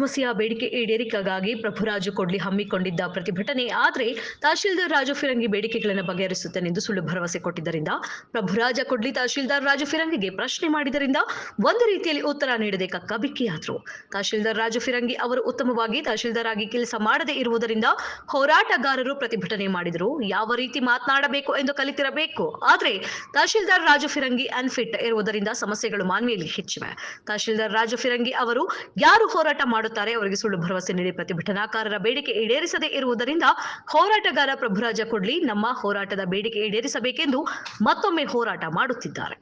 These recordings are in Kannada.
ಸಮಸ್ಯೆಯ ಬೇಡಿಕೆ ಈಡೇರಿಕೆಗಾಗಿ ಪ್ರಭುರಾಜು ಕೊಡ್ಲಿ ಹಮ್ಮಿಕೊಂಡಿದ್ದ ಪ್ರತಿಭಟನೆ ಆದರೆ ತಹಶೀಲ್ದಾರ್ ರಾಜು ಫಿರಂಗಿ ಬೇಡಿಕೆಗಳನ್ನು ಬಗೆಹರಿಸುತ್ತೇನೆಂದು ಸುಳ್ಳು ಭರವಸೆ ಕೊಟ್ಟಿದ್ದರಿಂದ ಪ್ರಭುರಾಜ ಕೊಡ್ಲಿ ತಹಶೀಲ್ದಾರ್ ರಾಜು ಫಿರಂಗಿಗೆ ಪ್ರಶ್ನೆ ಮಾಡಿದ್ದರಿಂದ ಒಂದು ರೀತಿಯಲ್ಲಿ ಉತ್ತರ ನೀಡದೆ ಕಕ್ಕಾಬಿಕ್ಕಿಯಾದರು. ತಹಶೀಲ್ದಾರ್ ರಾಜು ಫಿರಂಗಿ ಅವರು ಉತ್ತಮವಾಗಿ ತಹಶೀಲ್ದಾರ್ ಆಗಿ ಕೆಲಸ ಮಾಡದೇ ಇರುವುದರಿಂದ ಹೋರಾಟಗಾರರು ಪ್ರತಿಭಟನೆ ಮಾಡಿದರು. ಯಾವ ರೀತಿ ಮಾತನಾಡಬೇಕು ಎಂದು ಕಲಿತಿರಬೇಕು. ಆದರೆ ತಹಶೀಲ್ದಾರ್ ರಾಜು ಫಿರಂಗಿ ಅನ್ಫಿಟ್ ಇರುವುದರಿಂದ ಸಮಸ್ಯೆಗಳು ಮಾನ್ವಿಯಲ್ಲಿ ಹೆಚ್ಚಿವೆ. ತಹಶೀಲ್ದಾರ್ ರಾಜು ಫಿರಂಗಿ ಅವರು ಯಾರು ಹೋರಾಟ ಮಾಡುತ್ತಾರೆ ಅವರಿಗೆ ಸುಳ್ಳು ಭರವಸೆ ನೀಡಿ ಪ್ರತಿಭಟನಾಕಾರರ ಬೇಡಿಕೆ ಈಡೇರಿಸದೇ ಇರುವುದರಿಂದ ಹೋರಾಟಗಾರ ಪ್ರಭುರಾಜ ಕೊಡ್ಲಿ ನಮ್ಮ ಹೋರಾಟದ ಬೇಡಿಕೆ ಈಡೇರಿಸಬೇಕೆಂದು ಮತ್ತೊಮ್ಮೆ ಹೋರಾಟ ಮಾಡುತ್ತಿದ್ದಾರೆ.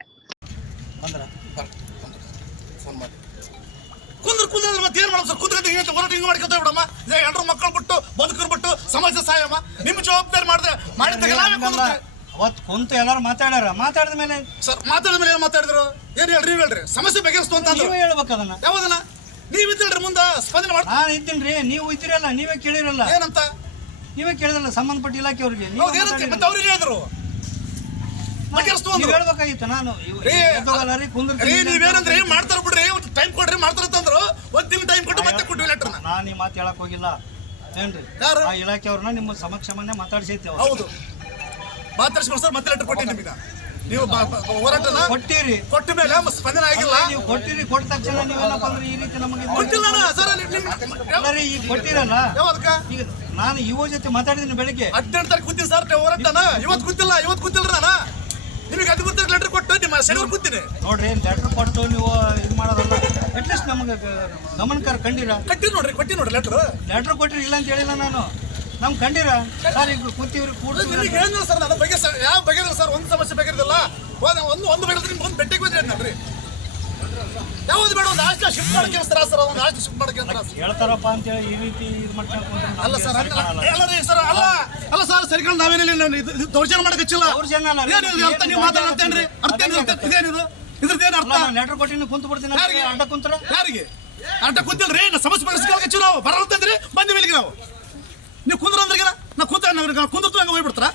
ಮಕ್ಕಳು ಬಿಟ್ಟು ಬದುಕರು ಬಿಟ್ಟು ಸಮಾಜ ಸಹಾಯಮ್ಮ ನಿಮ್ಮ ಜವಾಬ್ದಾರಿ ಮಾಡಿದ್ರೆ ಅವತ್ತು ಕುಂತು ಎಲ್ಲರೂ ಮಾತಾಡಿದ ಮೇಲೆ ಸರ್ ಮಾತಾಡಿದ ಮೇಲೆ ಏನ್ ಮಾತಾಡಿದ್ರು? ಏನ್ ಹೇಳ್ರಿ ಸಮಸ್ಯೆ ಬಗೆಹರಿಸ್ತು ಅಂತ ಹೇಳ್ಬೇಕು. ಅದನ್ನ ಯಾವ್ದನ್ನ ನೀವ್ ಇದ್ದಿಲ್ರಿ ಮುಂದೆ ಸ್ಪಂದನೆ ಮಾಡಿ ನಾನು ಇದ್ದೀನ್ರಿ, ನೀವು ಇದ್ದೀರಲ್ಲ, ನೀವೇ ಕೇಳಿರಲ್ಲ. ಏನಂತ ನೀವೇ ಕೇಳಿದ್ರಲ್ಲ ಸಂಬಂಧಪಟ್ಟ ಇಲಾಖೆಯವ್ರಿಗೆ. ಮತ್ತೆ ಅವ್ರಿಗೆ ಹೇಳಿದ್ರು ಹೇಳ್ಬೇಕಾಗಿತ್ತು. ನಾನು ನೀವೇನಂದ್ರೆ ಮಾಡ್ತಾರ ಬಿಡ್ರಿ, ಟೈಮ್ ಕೊಡ್ರಿ ಮಾಡ್ತಾರಂತಂದ್ರು. ಒಂದ್ ದಿನ ಟೈಮ್ ಕೊಟ್ಟು ಮತ್ತೆ ಕೊಟ್ಟಿವಿ ಲೆಟರ್. ನಾನು ಈ ಮಾತು ಹೇಳಕ್ ಹೋಗಿಲ್ಲ ಏನ್ರಿ. ಆ ಇಲಾಖೆಯವ್ರನ್ನ ನಿಮ್ಮ ಸಮಕ್ಷಮನೆ ಮಾತಾಡ್ಸೈತೆ. ಹೌದು ಮಾತಾಡ್ಸ್ಕೊಂಡು ಸರ್ ಮತ್ತೆ ಲೆಟರ್ ಕೊಟ್ಟಿನಿ ನಿಮಗೆ. ನೀವು ಹೋರಾಟನ ಕೊಟ್ಟಿರಿ, ಕೊಟ್ಟ ಮೇಲೆ ಸ್ಪಂದನೆ ಆಗಿಲ್ಲ. ನೀವು ಕೊಟ್ಟಿರಿ, ಕೊಟ್ಟ ತಕ್ಷಣ ನೀವೇನಪ್ಪ ಅಂದ್ರೆ ಈ ರೀತಿ ನಮಗೆ ಕೊಟ್ಟಿಲ್ಲ ಸರ್. ಈಗ ಕೊಟ್ಟಿರಲ್ಲ. ಯಾವಾಗ ಈಗ ನಾನು ಯುವ ಜೊತೆ ಮಾತಾಡಿದ್ದೀನಿ ಬೆಳಿಗ್ಗೆ 18 ತಾರೀಕು ಕೂತೀನಿ ಸರ್ ಹೋರಾಟನ. ಇವತ್ತು ಕೂತಿಲ್ಲ ನಾನು. ನಿಮಗೆ 13 ಲೆಟರ್ ಕೊಟ್ಟು ನಿಮ್ಮ ಶನಿವಾರ ಕೂತೀನಿ ನೋಡ್ರಿ. ಲೆಟರ್ ಕೊಟ್ಟು ನೀವು ಇದು ಮಾಡೋದಲ್ಲ, ಅಟ್ಲೀಸ್ಟ್ ನಮಗೆ ಗಮನಕಾರ ಕೊಟ್ಟಿ ನೋಡ್ರಿ ಲೆಟರ್ ಕೊಟ್ಟಿರಿ. ಇಲ್ಲ ಅಂತ ಹೇಳಿಲ್ಲ ನಾನು. ನಮ್ ಕಂಡಿರ ಸರ್ ಈಗ ಕೂತೀವ್ರಿ ಹೇಳಿದ್ರು ಸರ್. ನನ್ನ ಬಗ್ಗೆ ಯಾವ ಬಗೆದಿಲ್ಲ ಸರ್. ಒಂದು ಸಮಸ್ಯೆ ಬಗೆದಿಲ್ಲ. ಒಂದು ಬಗೆದ್ರೆ ನಿಮ್ಗೆ ಒಂದು ಬೆಟ್ಟಿಗೆ ಬಂದ್ರಿ ಅಂದ್ರಿ. ಯಾವ್ದು ಬೇಡ ಒಂದು ಆಸ್ತಿ ಶಿಫ್ಟ್ ಮಾಡಕ್ಕೆ ಸರ್. ಒಂದು ಆಸ್ತಿ ಶಿಫ್ಟ್ ಮಾಡಕ್ಕೆ ಹೇಳ್ತಾರಪ್ಪ ಅಂತ ಹೇಳಿ ಈ ರೀತಿ ಇದು ಮಾಡ್ಕೊಂಡು ಅಲ್ಲ ಸರ್. ಸರ್ ಅಲ್ಲ ಸರ್ ಸರಿಗಳು ನಾವೇನಿಲ್ಲ ದೌರ್ಜನ್ಯ ಮಾಡಕ್ಕೆ ಹಚ್ಚಿಲ್ಲ. ನೀವು ಮಾತಾಡ್ತೇನ್ರಿ ಅರ್ಥ ಇದೇನಿದು? ಇದ್ರದ್ದೇನು ಅರ್ಥ? ಲೆಟರ್ ಕೊಟ್ಟಿನ ಕುಂತು ಬಿಡ್ತೀನಿ. ಅಡ್ಡ ಕುಂತರ ಯಾರಿಗೆ ಅಡ್ಡ ಕುಂತಿಲ್ರಿ? ನಾ ಸಮಸ್ಯೆ ಬಗೆಹರಿಸಕ್ಕೆ ಹಚ್ಚಿ ನಾವು ಬರಲ್ತಂದ್ರಿ ಬಂದಿವಿ ಇಲ್ಲಿಗೆ. ನಾವು ನೀವು ಕುಂದ್ರ ಅಂದ್ರೆ ನಾ ಕುಂದ್ರತು ಹಂಗ ಹೋಗ್ಬಿಡ್ತಾರ?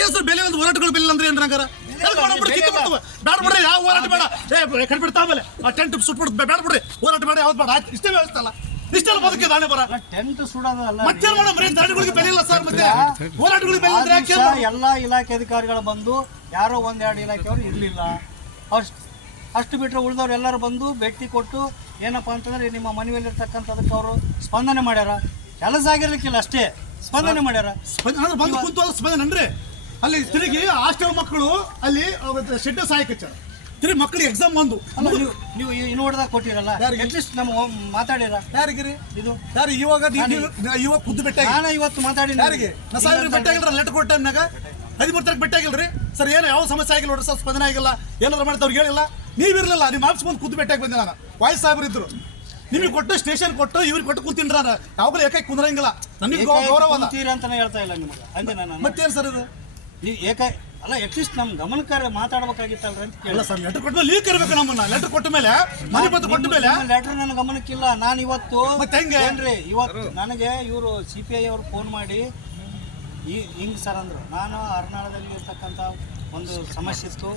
ಏನ್ ಸರ್ ಬೆಲೆ ಒಂದು ಹೋರಾಟಗಳು ಬೆಲೆ ಅಂದ್ರೆ ಏನ್ರ ಹಂಗಾರ? ಬೇಡ ಬಿಡ್ರಿ, ಯಾವ ಹೋರಾಟ ಬೇಡ. ಕಟ್ಬಿಡ್ತಾ ಆಮೇಲೆ ಟೆಂಟ್ ಸುಟ್ಬಿಡ್ ಬೇಡ ಬಿಡ್ರಿ. ಹೋರಾಟ ಬೇಡ, ಯಾವ್ದು ಬೇಡ. ಆಯ್ತು ಇಷ್ಟೇ ವ್ಯವಸ್ಥೆ ಅಲ್ಲ. ಇಷ್ಟೆಲ್ಲ ಬದುಕಿ ದಾಣೆ ಬರ ಟೆಂಟ್ ಸುಡೋದಲ್ಲ. ಮತ್ತೇನ್ ಮಾಡೋಣ? ದಾಣಿಗಳಿಗೆ ಬೆಲೆ ಇಲ್ಲ ಸರ್. ಮತ್ತೆ ಹೋರಾಟಗಳಿಗೆ ಬೆಲೆ ಅಂದ್ರೆ ಯಾಕೆ? ಎಲ್ಲಾ ಇಲಾಖೆ ಅಧಿಕಾರಿಗಳು ಬಂದು ಯಾರೋ ಒಂದೆರಡು ಇಲಾಖೆಯವರು ಇರ್ಲಿಲ್ಲ. ಅಷ್ಟು ಬಿಟ್ಟರೆ ಉಳಿದವ್ರು ಎಲ್ಲರೂ ಬಂದು ಭೇಟಿ ಕೊಟ್ಟು ಏನಪ್ಪ ಅಂತಂದ್ರೆ ನಿಮ್ಮ ಮನೆಯಲ್ಲಿರ್ತಕ್ಕಂಥದಕ್ಕೆ ಅವರು ಸ್ಪಂದನೆ ಮಾಡ್ಯಾರ. ಕೆಲಸ ಆಗಿರ್ಲಿಕ್ಕಿಲ್ಲ ಅಷ್ಟೇ, ಸ್ಪಂದನೆ ಮಾಡ್ಯಾರ. ಬಂದು ಕುಂತು ಸ್ಪಂದನೆ ಅಂದ್ರೆ ಅಲ್ಲಿ ತಿರುಗಿ ಹಾಸ್ಟೆಲ್ ಮಕ್ಕಳು ಅಲ್ಲಿ ಶೆಡ್ಡ ಸಹಾಯಕ ತಿರುಗಿ ಮಕ್ಕಳಿಗೆ ಎಕ್ಸಾಮ್ ಬಂದು ನೀವು ನೋಡ್ದಾಗ ಕೊಟ್ಟಿರಲ್ಲ. ಅಟ್ಲೀಸ್ಟ್ ನಮ್ಮ ಮಾತಾಡಿರ ಯಾರಿಗಿರಿ ಇದು? ಯಾರು ಇವಾಗ ಖುದ್ದು ಬೆಟ್ಟ ನಾನು ಇವತ್ತು ಮಾತಾಡಿ ಯಾರಿಗೆ ಬೆಟ್ಟ ಆಗಿಲ್ಲ. ಲೆಟರ್ ಕೊಟ್ಟ 13 ತಾರೀಕು ಬೆಟ್ಟ ಆಗಿಲ್ರಿ ಸರ್. ಏನು ಯಾವ ಸಮಸ್ಯೆ ಆಗಿಲ್ಲ ನೋಡ್ರಿ ಸರ್. ಸ್ಪಂದನೆ ಆಗಿಲ್ಲ. ಏನಾದ್ರು ಮಾಡ್ತಾ ಅವ್ರಿಗೆ ಹೇಳಿಲ್ಲ. ನೀವಿರ್ಲಿಲ್ಲ. ನಿಮ್ಮ ಆಫೀಸ್ ಬಂದು ಖುದ್ದು ಬೆಟ್ಟಾಗಿ ಬಂದೆ ನಾನು. ವಾಯ್ಸ್ ಸಾಹೇಬ್ರು ಇದ್ರು. ನಿಮಗೆ ಕೊಟ್ಟು ಸ್ಟೇಷನ್ ಕೊಟ್ಟು ಇವ್ರಿಗೆ ಕೊಟ್ಟು ಕೂತಿನ್ರ ಯಾವಾಗಲೂ ಏಕಾಗಿ ಕುಂದ್ರಂಗಿಲ್ಲ. ನನಗೆ ಗೌರವ ಅಂತಾನೆ ಹೇಳ್ತಾ ಇಲ್ಲ ನಿಮಗೆ. ಅಂದೆ ನಾನು ಮತ್ತೇನು ಸರ್ ಇದು? ನೀವು ಅಲ್ಲ ಅಟ್ಲೀಸ್ಟ್ ನಮ್ ಗಮನಕಾರ ಮಾತಾಡ್ಬೇಕಾಗಿತ್ತಲ್ರಿ ಅಂತ ಕೇಳ ಸರ್. ಲೆಟರ್ ಕೊಟ್ಟು ಲೀಕ್ ಇರಬೇಕು. ನಮ್ಮನ್ನ ಲೆಟರ್ ಕೊಟ್ಟ ಮೇಲೆ ಮನೆ ಬಂದು ಕೊಟ್ಟ ಮೇಲೆ ಲೆಟರ್ ನನ್ನ ಗಮನಕ್ಕಿಲ್ಲ. ನಾನು ಇವತ್ತು ಏನ್ರಿ ಇವತ್ತು ನನಗೆ ಇವರು CPI ಅವರು ಫೋನ್ ಮಾಡಿ ಹಿಂಗ್ ಸರ್ ಅಂದ್ರು. ನಾನು ಅರ್ನಾಳದಲ್ಲಿ ಇರ್ತಕ್ಕಂಥ ಒಂದು ಸಮಸ್ಯೆ ಇತ್ತು.